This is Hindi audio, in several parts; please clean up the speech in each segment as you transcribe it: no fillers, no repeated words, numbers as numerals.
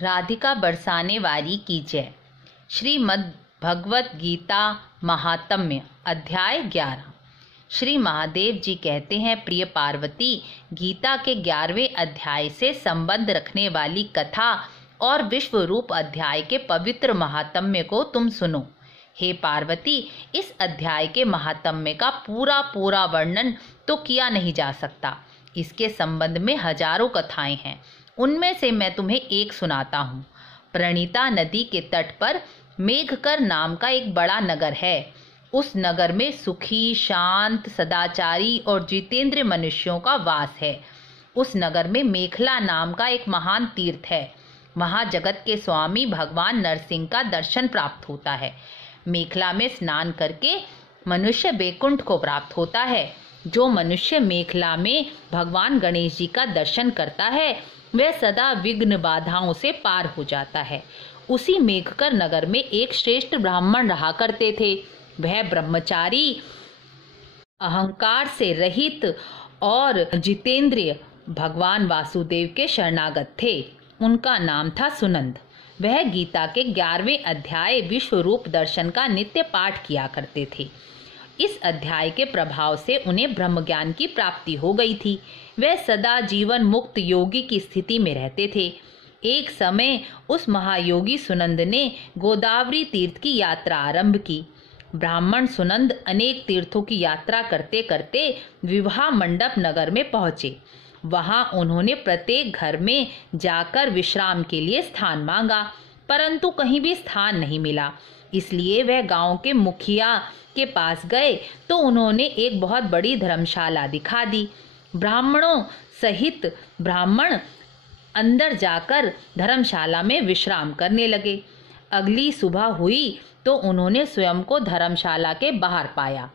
राधिका बरसाने वाली की जय। श्रीमद् भगवत गीता महात्म्य अध्याय 11। श्री महादेव जी कहते हैं, प्रिय पार्वती, गीता के 11वें अध्याय से संबंध रखने वाली कथा और विश्व रूप अध्याय के पवित्र महात्म्य को तुम सुनो। हे पार्वती, इस अध्याय के महात्म्य का पूरा वर्णन तो किया नहीं जा सकता। इसके संबंध में हजारों कथाएं हैं। उनमें से मैं तुम्हें एक सुनाता हूँ। प्रणीता नदी के तट पर मेघकर नाम का एक बड़ा नगर है। उस नगर में सुखी, शांत, सदाचारी और जितेंद्र मनुष्यों का वास है। उस नगर में मेखला नाम का एक महान तीर्थ है। वहाँ जगत के स्वामी भगवान नरसिंह का दर्शन प्राप्त होता है। मेखला में स्नान करके मनुष्य बैकुंठ को प्राप्त होता है। जो मनुष्य मेखला में भगवान गणेश जी का दर्शन करता है वह सदा विघ्न बाधाओं से पार हो जाता है। उसी मेघकर नगर में एक श्रेष्ठ ब्राह्मण रहा करते थे। वह ब्रह्मचारी, अहंकार से रहित और जितेंद्रिय भगवान वासुदेव के शरणागत थे। उनका नाम था सुनंद। वह गीता के 11वें अध्याय विश्व रूप दर्शन का नित्य पाठ किया करते थे। इस अध्याय के प्रभाव से उन्हें ब्रह्म ज्ञान की प्राप्ति हो गई थी। वह सदा जीवन मुक्त योगी की स्थिति में रहते थे। एक समय उस महायोगी सुनंद ने गोदावरी तीर्थ की यात्रा आरंभ की। ब्राह्मण सुनंद अनेक तीर्थों की यात्रा करते करते विवाह मंडप नगर में पहुंचे। वहां उन्होंने प्रत्येक घर में जाकर विश्राम के लिए स्थान मांगा, परंतु कहीं भी स्थान नहीं मिला। इसलिए वह गांव के मुखिया के पास गए तो उन्होंने एक बहुत बड़ी धर्मशाला दिखा दी। ब्राह्मणों सहित ब्राह्मण अंदर जाकर धर्मशाला में विश्राम करने लगे। अगली सुबह हुई तो उन्होंने स्वयं को धर्मशाला के बाहर पाया,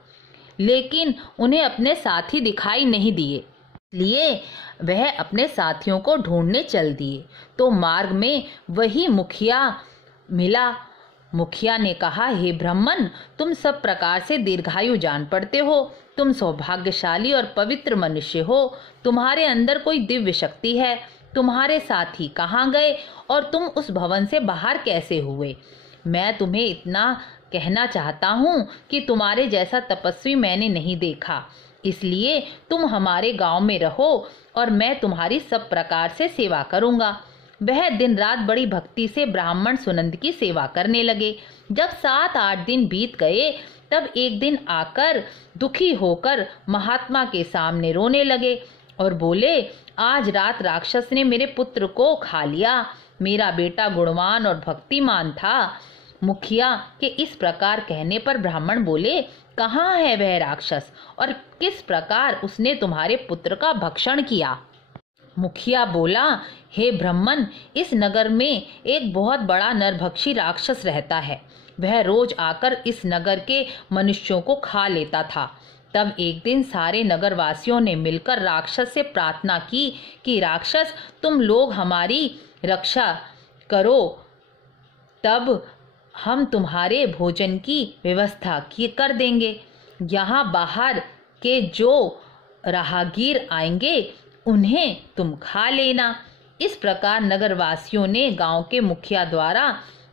लेकिन उन्हें अपने साथी दिखाई नहीं दिए। इसलिए वह अपने साथियों को ढूंढने चल दिए तो मार्ग में वही मुखिया मिला। मुखिया ने कहा, हे ब्राह्मण, तुम सब प्रकार से दीर्घायु जान पड़ते हो। तुम सौभाग्यशाली और पवित्र मनुष्य हो। तुम्हारे अंदर कोई दिव्य शक्ति है। तुम्हारे साथी कहाँ गए और तुम उस भवन से बाहर कैसे हुए? मैं तुम्हें इतना कहना चाहता हूँ कि तुम्हारे जैसा तपस्वी मैंने नहीं देखा। इसलिए तुम हमारे गांव में रहो और मैं तुम्हारी सब प्रकार से सेवा करूँगा। वह दिन रात बड़ी भक्ति से ब्राह्मण सुनंद की सेवा करने लगे। जब 7-8 दिन बीत गए तब एक दिन आकर दुखी होकर महात्मा के सामने रोने लगे और बोले, आज रात राक्षस ने मेरे पुत्र को खा लिया। मेरा बेटा गुणवान और भक्तिमान था। मुखिया के इस प्रकार कहने पर ब्राह्मण बोले, कहाँ है वह राक्षस और किस प्रकार उसने तुम्हारे पुत्र का भक्षण किया? मुखिया बोला, हे ब्राह्मण, इस नगर में एक बहुत बड़ा नरभक्षी राक्षस रहता है। वह रोज आकर इस नगर के मनुष्यों को खा लेता था। तब एक दिन सारे नगरवासियों ने मिलकर राक्षस से प्रार्थना की कि राक्षस, तुम लोग हमारी रक्षा करो, तब हम तुम्हारे भोजन की व्यवस्था कर देंगे। यहाँ बाहर के जो राहगीर आएंगे उन्हें तुम खा लेना। इस प्रकार नगरवासियों ने गांव के मुखिया द्वारा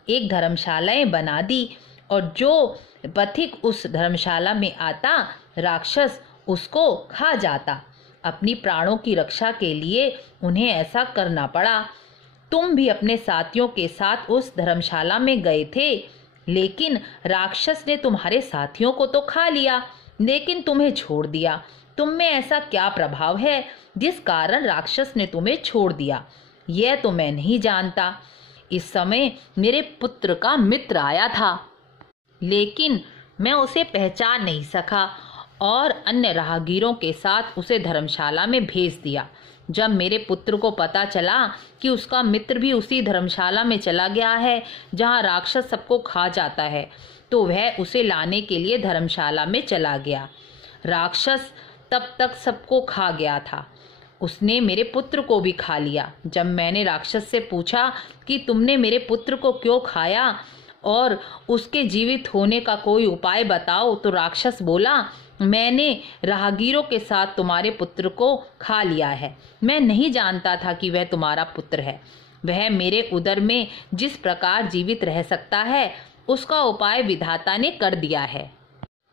एक धर्मशालाएं बना दी और जो पथिक उस धर्मशाला में आता राक्षस उसको खा जाता। अपनी प्राणों की रक्षा के लिए उन्हें ऐसा करना पड़ा। तुम भी अपने साथियों के साथ उस धर्मशाला में गए थे, लेकिन राक्षस ने तुम्हारे साथियों को तो खा लिया लेकिन तुम्हें छोड़ दिया। तुम में ऐसा क्या प्रभाव है जिस कारण राक्षस ने तुम्हें छोड़ दिया? यह तो मैं नहीं जानता। इस समय मेरे पुत्र का मित्र आया था, लेकिन मैं उसे पहचान नहीं सका और अन्य राहगीरों के साथ उसे धर्मशाला में भेज दिया। जब मेरे पुत्र को पता चला कि उसका मित्र भी उसी धर्मशाला में चला गया है जहाँ राक्षस सबको खा जाता है, तो वह उसे लाने के लिए धर्मशाला में चला गया। राक्षस तब तक सबको खा गया था। उसने मेरे पुत्र को भी खा लिया। जब मैंने राक्षस से पूछा कि तुमने मेरे पुत्र को क्यों खाया और उसके जीवित होने का कोई उपाय बताओ, तो राक्षस बोला, मैंने राहगीरों के साथ तुम्हारे पुत्र को खा लिया है। मैं नहीं जानता था कि वह तुम्हारा पुत्र है। वह मेरे उदर में जिस प्रकार जीवित रह सकता है उसका उपाय विधाता ने कर दिया है।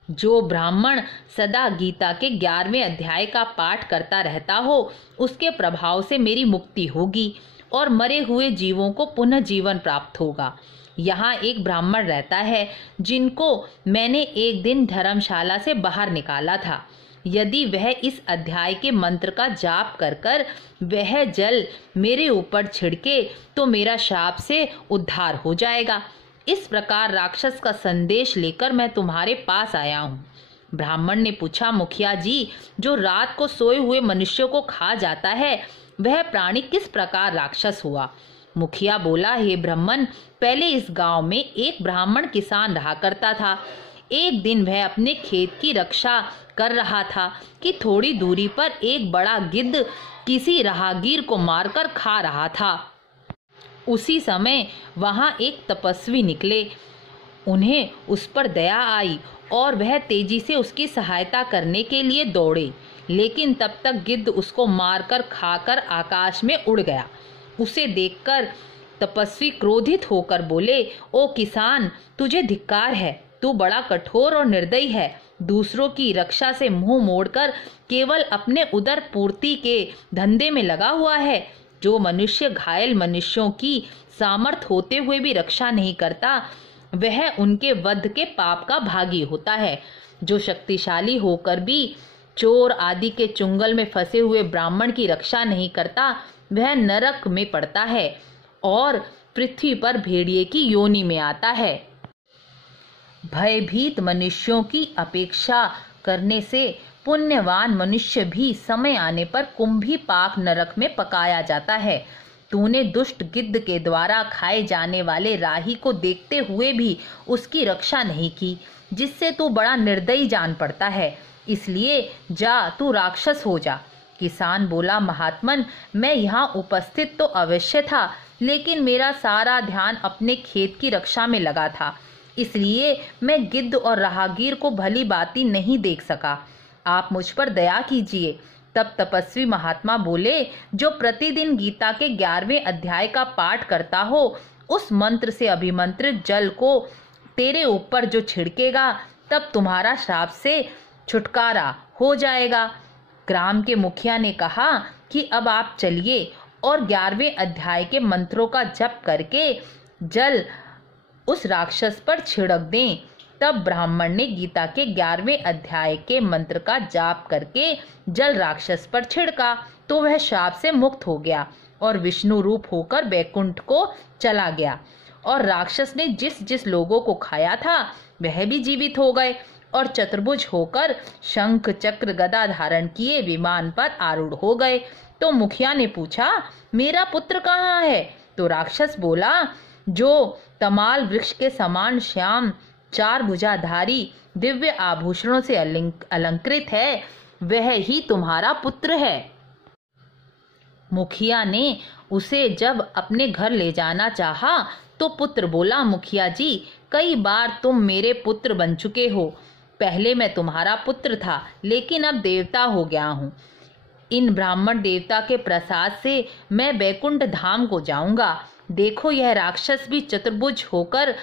जो ब्राह्मण सदा गीता के 11वें अध्याय का पाठ करता रहता हो उसके प्रभाव से मेरी मुक्ति होगी और मरे हुए जीवों को पुनः जीवन प्राप्त होगा। यहाँ एक ब्राह्मण रहता है जिनको मैंने एक दिन धर्मशाला से बाहर निकाला था। यदि वह इस अध्याय के मंत्र का जाप कर कर वह जल मेरे ऊपर छिड़के तो मेरा शाप से उद्धार हो जाएगा। इस प्रकार राक्षस का संदेश लेकर मैं तुम्हारे पास आया हूँ। ब्राह्मण ने पूछा, मुखिया जी, जो रात को सोए हुए मनुष्यों को खा जाता है वह प्राणी किस प्रकार राक्षस हुआ? मुखिया बोला, हे ब्राह्मण, पहले इस गांव में एक ब्राह्मण किसान रहा करता था। एक दिन वह अपने खेत की रक्षा कर रहा था कि थोड़ी दूरी पर एक बड़ा गिद्ध किसी राहगीर को मारकर खा रहा था। उसी समय वहां एक तपस्वी निकले। उन्हें उस पर दया आई और वह तेजी से उसकी सहायता करने के लिए दौड़े, लेकिन तब तक गिद्ध उसको मारकर खाकर आकाश में उड़ गया। उसे देखकर तपस्वी क्रोधित होकर बोले, ओ किसान, तुझे धिक्कार है, तू बड़ा कठोर और निर्दयी है। दूसरों की रक्षा से मुंह मोड़कर केवल अपने उदर पूर्ति के धंधे में लगा हुआ है। जो मनुष्य घायल मनुष्यों की सामर्थ होते हुए भी रक्षा नहीं करता वह उनके वध के पाप का भागी होता है। जो शक्तिशाली होकर भी चोर आदि के चुंगल में फंसे हुए ब्राह्मण की रक्षा नहीं करता वह नरक में पड़ता है और पृथ्वी पर भेड़िए की योनि में आता है। भयभीत मनुष्यों की अपेक्षा करने से पुण्यवान मनुष्य भी समय आने पर कुंभी पाक नरक में पकाया जाता है। तूने दुष्ट गिद्ध के द्वारा खाए जाने वाले राही को देखते हुए भी उसकी रक्षा नहीं की, जिससे तू बड़ा निर्दयी जान पड़ता है। इसलिए जा, तू राक्षस हो जा। किसान बोला, महात्मन, मैं यहाँ उपस्थित तो अवश्य था, लेकिन मेरा सारा ध्यान अपने खेत की रक्षा में लगा था, इसलिए मैं गिद्ध और राहगीर को भली बाती नहीं देख सका। आप मुझ पर दया कीजिए। तब तपस्वी महात्मा बोले, जो प्रतिदिन गीता के 11वें अध्याय का पाठ करता हो उस मंत्र से अभिमंत्रित जल को तेरे ऊपर जो छिड़केगा तब तुम्हारा श्राप से छुटकारा हो जाएगा। ग्राम के मुखिया ने कहा कि अब आप चलिए और 11वें अध्याय के मंत्रों का जप करके जल उस राक्षस पर छिड़क दें। तब ब्राह्मण ने गीता के 11वें अध्याय के मंत्र का जाप करके जल राक्षस पर छिड़का तो वह शाप से मुक्त हो गया और विष्णु रूप होकर बैकुंठ को चला गया। और राक्षस ने जिस जिस लोगों को खाया था वह भी जीवित हो गए और चतुर्भुज होकर शंख चक्र गदा धारण किए विमान पर आरूढ़ हो गए। तो मुखिया ने पूछा, मेरा पुत्र कहाँ है? तो राक्षस बोला, जो तमाल वृक्ष के समान श्याम 4 भुजाधारी दिव्य आभूषणों से अलंकृत है वह ही तुम्हारा पुत्र है। मुखिया ने उसे जब अपने घर ले जाना चाहा तो पुत्र बोला, मुखिया जी, कई बार तुम मेरे पुत्र बन चुके हो। पहले मैं तुम्हारा पुत्र था, लेकिन अब देवता हो गया हूँ। इन ब्राह्मण देवता के प्रसाद से मैं बैकुंठ धाम को जाऊंगा। देखो, यह राक्षस भी चतुर्भुज होकर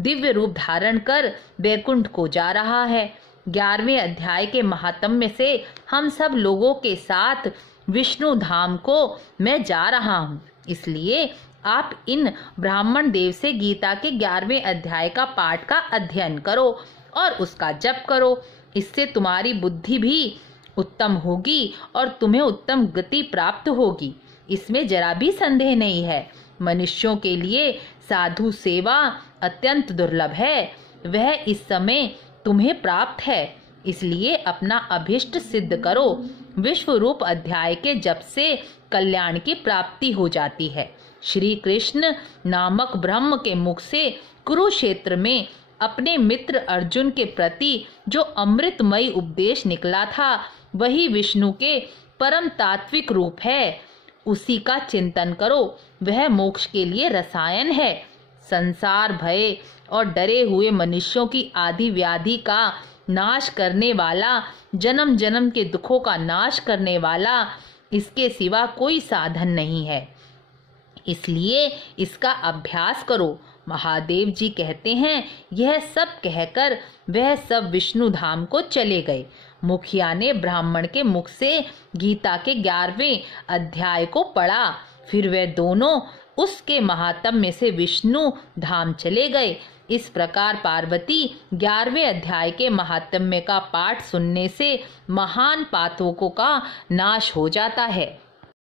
दिव्य रूप धारण कर बैकुंठ को जा रहा है। 11वें अध्याय के महात्म्य से हम सब लोगों के साथ विष्णु धाम को मैं जा रहा हूँ। इसलिए आप इन ब्राह्मण देव से गीता के 11वें अध्याय का पाठ का अध्ययन करो और उसका जप करो। इससे तुम्हारी बुद्धि भी उत्तम होगी और तुम्हें उत्तम गति प्राप्त होगी, इसमें जरा भी संदेह नहीं है। मनुष्यों के लिए साधु सेवा अत्यंत दुर्लभ है, वह इस समय तुम्हें प्राप्त है, इसलिए अपना अभिष्ट सिद्ध करो। विश्व रूप अध्याय के जप से कल्याण की प्राप्ति हो जाती है। श्री कृष्ण नामक ब्रह्म के मुख से कुरुक्षेत्र में अपने मित्र अर्जुन के प्रति जो अमृतमय उपदेश निकला था वही विष्णु के परम तात्विक रूप है। उसी का चिंतन करो, वह मोक्ष के लिए रसायन है। संसार भय और डरे हुए मनुष्यों की आदि व्याधि का नाश करने वाला, जन्म जन्म के दुखों का नाश करने वाला, इसके सिवा कोई साधन नहीं है। इसलिए इसका अभ्यास करो। महादेव जी कहते हैं, यह सब कहकर वह सब विष्णु धाम को चले गए। मुखिया ने ब्राह्मण के मुख से गीता के 11वें अध्याय को पढ़ा। फिर वे दोनों उसके महात्म्य से विष्णु धाम चले गए। इस प्रकार पार्वती 11वें अध्याय के महात्म्य का पाठ सुनने से महान पातकों का नाश हो जाता है।